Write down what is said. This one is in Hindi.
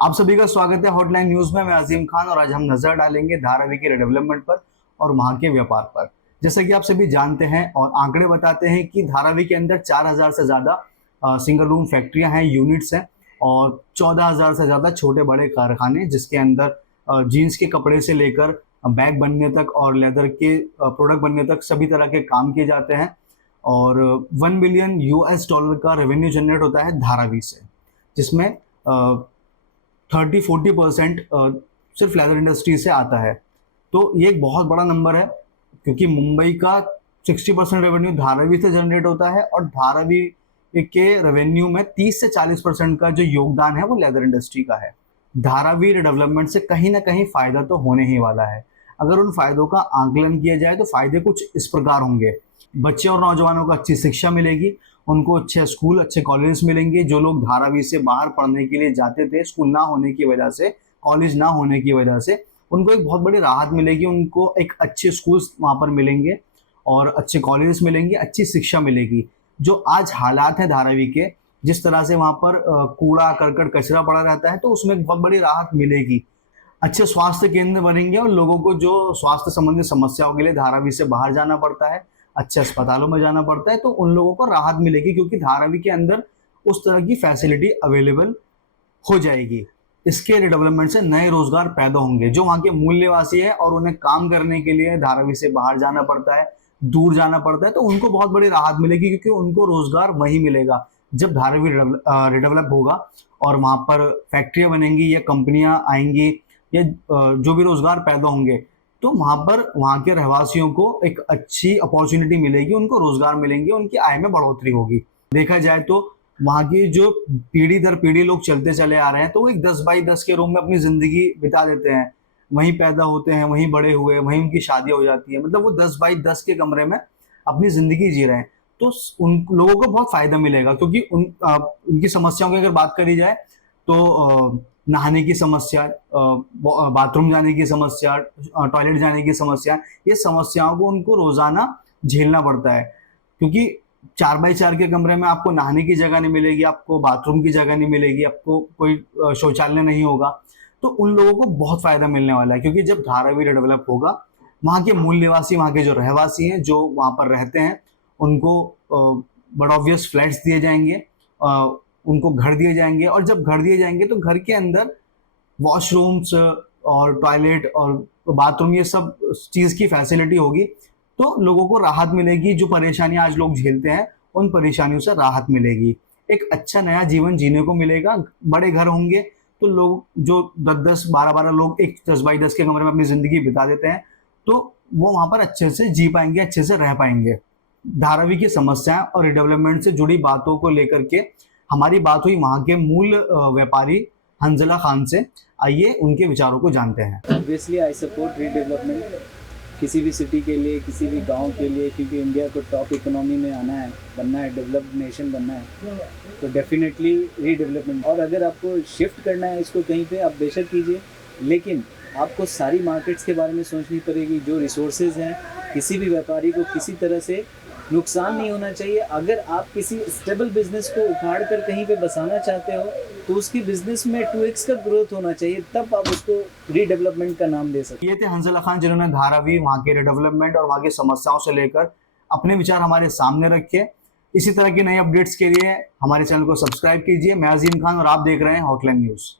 आप सभी का स्वागत है हॉटलाइन न्यूज में। मैं अजीम खान और आज हम नजर डालेंगे धारावी के डेवलपमेंट पर और वहां के व्यापार पर। जैसे कि आप सभी जानते हैं और आंकड़े बताते हैं कि धारावी के अंदर 4000 से ज्यादा सिंगल रूम फैक्ट्रियां हैं, यूनिट्स हैं और 14000 से ज्यादा छोटे बड़े कारखाने, जिसके अंदर जीन्स के कपड़े से लेकर बैग बनने तक और लेदर के प्रोडक्ट बनने तक सभी तरह के काम किए जाते हैं। और 1 बिलियन यूएस डॉलर का रेवेन्यू जनरेट होता है धारावी से, जिसमें 30-40% सिर्फ लेदर इंडस्ट्री से आता है। तो ये एक बहुत बड़ा नंबर है, क्योंकि मुंबई का 60% रेवेन्यू धारावी से जनरेट होता है और धारावी के रेवेन्यू में 30 से 40% का जो योगदान है वो लेदर इंडस्ट्री का है। धारावी डेवलपमेंट से कहीं ना कहीं फायदा तो होने ही वाला है। अगर उन फायदों का आंकलन किया जाए तो फायदे कुछ इस प्रकार होंगे। बच्चे और नौजवानों को अच्छी शिक्षा मिलेगी, उनको अच्छे स्कूल, अच्छे कॉलेज मिलेंगे। जो लोग धारावी से बाहर पढ़ने के लिए जाते थे, स्कूल ना होने की वजह से, कॉलेज ना होने की वजह से, उनको एक बहुत बड़ी राहत मिलेगी। उनको एक अच्छे स्कूल्स वहाँ पर मिलेंगे और अच्छे कॉलेज मिलेंगे, अच्छी शिक्षा मिलेगी। जो आज हालात है धारावी के, जिस तरह से वहाँ पर कूड़ा करकट कचरा पड़ा रहता है, तो उसमें एक बहुत बड़ी राहत मिलेगी। अच्छे स्वास्थ्य केंद्र बनेंगे और लोगों को जो स्वास्थ्य संबंधी समस्याओं के लिए धारावी से बाहर जाना पड़ता है, अच्छे अस्पतालों में जाना पड़ता है, तो उन लोगों को राहत मिलेगी, क्योंकि धारावी के अंदर उस तरह की फैसिलिटी अवेलेबल हो जाएगी। इसके डेवलपमेंट से नए रोजगार पैदा होंगे। जो वहाँ के मूल निवासी है और उन्हें काम करने के लिए धारावी से बाहर जाना पड़ता है, दूर जाना पड़ता है, तो उनको बहुत बड़ी राहत मिलेगी, क्योंकि उनको रोजगार वहीं मिलेगा। जब धारावी रिडेवलप होगा और वहाँ पर फैक्ट्रियाँ बनेंगी या कंपनियां आएंगी या जो भी रोजगार पैदा होंगे, तो वहाँ पर वहाँ के रहवासियों को एक अच्छी अपॉर्चुनिटी मिलेगी, उनको रोजगार मिलेंगे, उनकी आय में बढ़ोतरी होगी। देखा जाए तो वहाँ की जो पीढ़ी दर पीढ़ी लोग चलते चले आ रहे हैं, तो वो एक 10x10 के रूम में अपनी जिंदगी बिता देते हैं। वहीं पैदा होते हैं, वहीं बड़े हुए, वहीं उनकी शादी हो जाती है। मतलब वो 10x10 के कमरे में अपनी जिंदगी जी रहे हैं। तो उन लोगों को बहुत फायदा मिलेगा, क्योंकि उनकी समस्याओं की अगर बात करी जाए तो नहाने की समस्या, बाथरूम जाने की समस्या, टॉयलेट जाने की समस्या, ये समस्याओं को उनको रोजाना झेलना पड़ता है। क्योंकि 4x4 के कमरे में आपको नहाने की जगह नहीं मिलेगी, आपको बाथरूम की जगह नहीं मिलेगी, आपको कोई शौचालय नहीं होगा। तो उन लोगों को बहुत फायदा मिलने वाला है, क्योंकि जब धारावी डेवलप होगा, वहाँ के मूल निवासी, वहाँ के जो रहवासी हैं, जो वहाँ पर रहते हैं, उनको बड़ा ऑब्वियस फ्लैट्स दिए जाएंगे, उनको घर दिए जाएंगे। और जब घर दिए जाएंगे तो घर के अंदर वॉशरूम्स और टॉयलेट और बाथरूम, ये सब चीज़ की फैसिलिटी होगी। तो लोगों को राहत मिलेगी। जो परेशानियां आज लोग झेलते हैं, उन परेशानियों से राहत मिलेगी। एक अच्छा नया जीवन जीने को मिलेगा। बड़े घर होंगे तो लोग, जो 10-10, 12-12 लोग एक 10x10 के कमरे में अपनी जिंदगी बिता देते हैं, तो वो वहां पर अच्छे से जी पाएंगे, अच्छे से रह पाएंगे। धारावी की समस्याएं और रिडेवलपमेंट से जुड़ी बातों को लेकर के हमारी बात हुई वहां के मूल व्यापारी हंजला खान से। आइए उनके विचारों को जानते हैं। ऑब्वियसली आई सपोर्ट रीडेवलपमेंट किसी भी सिटी के लिए, किसी भी गांव के लिए, क्योंकि इंडिया को टॉप इकोनॉमी में आना है, बनना है, डेवलप्ड नेशन बनना है, तो डेफिनेटली रीडेवलपमेंट। और अगर आपको शिफ्ट करना है इसको कहीं पे, आप बेशक कीजिए, लेकिन आपको सारी मार्केट्स के बारे में सोचनी पड़ेगी। जो रिसोर्सेज हैं, किसी भी व्यापारी को किसी तरह से नुकसान नहीं होना चाहिए। अगर आप किसी स्टेबल बिजनेस को उखाड़ कर कहीं पे बसाना चाहते हो, तो उसकी बिजनेस में 2x का ग्रोथ होना चाहिए, तब आप उसको रीडेवलपमेंट का नाम दे सकते। ये थे हंजला खान, जिन्होंने धारावी, वहाँ के रिडेवलपमेंट और वहाँ की समस्याओं से लेकर अपने विचार हमारे सामने रखे। इसी तरह की नई अपडेट्स के लिए हमारे चैनल को सब्सक्राइब कीजिए। मैं अजीम खान और आप देख रहे हैं हॉटलाइन न्यूज।